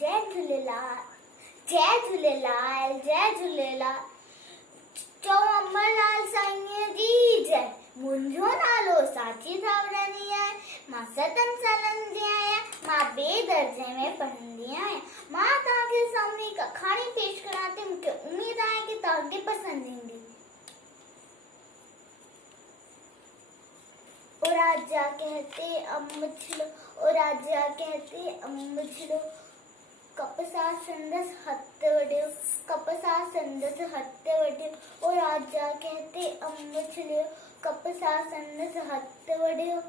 जय झूलेलाल, जय झूलेलाल, जय झूलेलाल। चौअंबरलाल साईंअ जी जय। मुंहिंजो नालो साची सावरानी आहे। मां 7 सालनि जी आहियां। मां ॿिए दर्जे में पढ़ंदी आहियां। मां तव्हांखे सामने हिकु कहाणी पेश करियां थी। मूंखे उमेद आहे कि तव्हांखे पसंदि ईंदी। ओ राजा कहते अम्ब छिलो, ओ राजा कहते अम्ब छिलो, कपसा संदस हथ वडियो, कपसा संदस हथ वडियो। ओ राजा कहते अम्ब छिलियो, कपसा संदस हथ वडियो।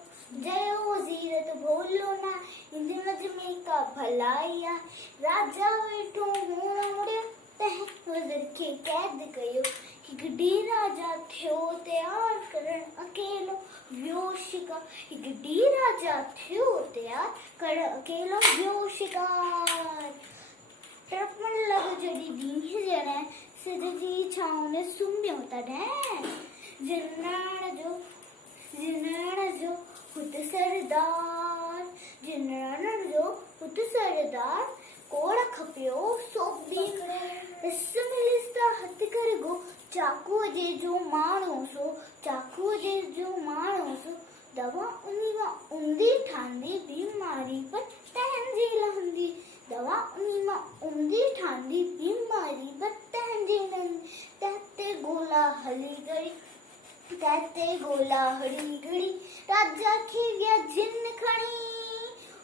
जयो वज़ीर तो बोलो ना, हिंद में का भलाई आहे। राजा वेठो मुंहुं मोड़ियो, तंहिं वज़ीर खे कैद कयो। हिकु ॾींहुं राजा थियो तयार करण अकेलो वियो शिकार। हिकु ॾींहुं राजा थियो तयार करण अकेलो वियो शिकार। टपण लॻो जॾहिं ॾींहुं ॼणण, सिज जी छांव में सुम्हियो तॾहिं। जिनण जो हुत सरदार, जिनण जो हुत सरदार, कोड़ खपियो सोपी रस मिलिस्ता हथ कर गो। चाकूअ जे जो माण्हू सो, चाकूअ जे जो माण्हू सो, दवा उन्ही मां उंदी ठांदी, बीमारी पर तंहिंजी लहंदी। दवा उन्ही मां उंदी ठांदी, बीमारी पर तंहिंजी लहंदी। तहते गोला हली गई, तहते गोला हली गई। राजा खे विया जिन खणी,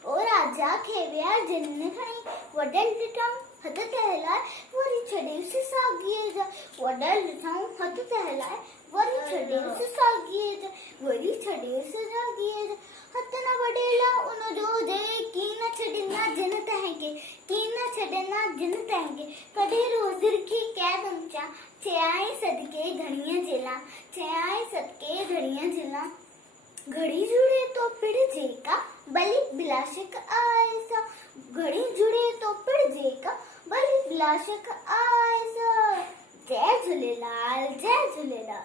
ओ राजा खे विया जिन खणी। वॾनि ॾिठऊं हथ तहलाए, वरी छॾियोसि साॻीअ जा। वॾनि ॾिठऊं हथ तहलाए, वरी छॾियोसि साॻीअ जा, वरी छॾियोसि साॻीअ जा। हथ न वॾेला उनजो जय, की न छॾींदा जिन तंहिंखे, की न छॾींदा जिन तंहिंखे। कॾहिं वज़ीर खे कैद अचा, चयाईं सदके घड़ीअ जे लाइ, चयाईं सदके घड़ीअ जे लाइ। घड़ी जुड़े तो पिड़जे का, भली बिलाशक आए सा। घड़ी जुड़े तो पिड़जे का, भली बिलाशक आए सा। जय झूलेलाल, जय झूलेलाल।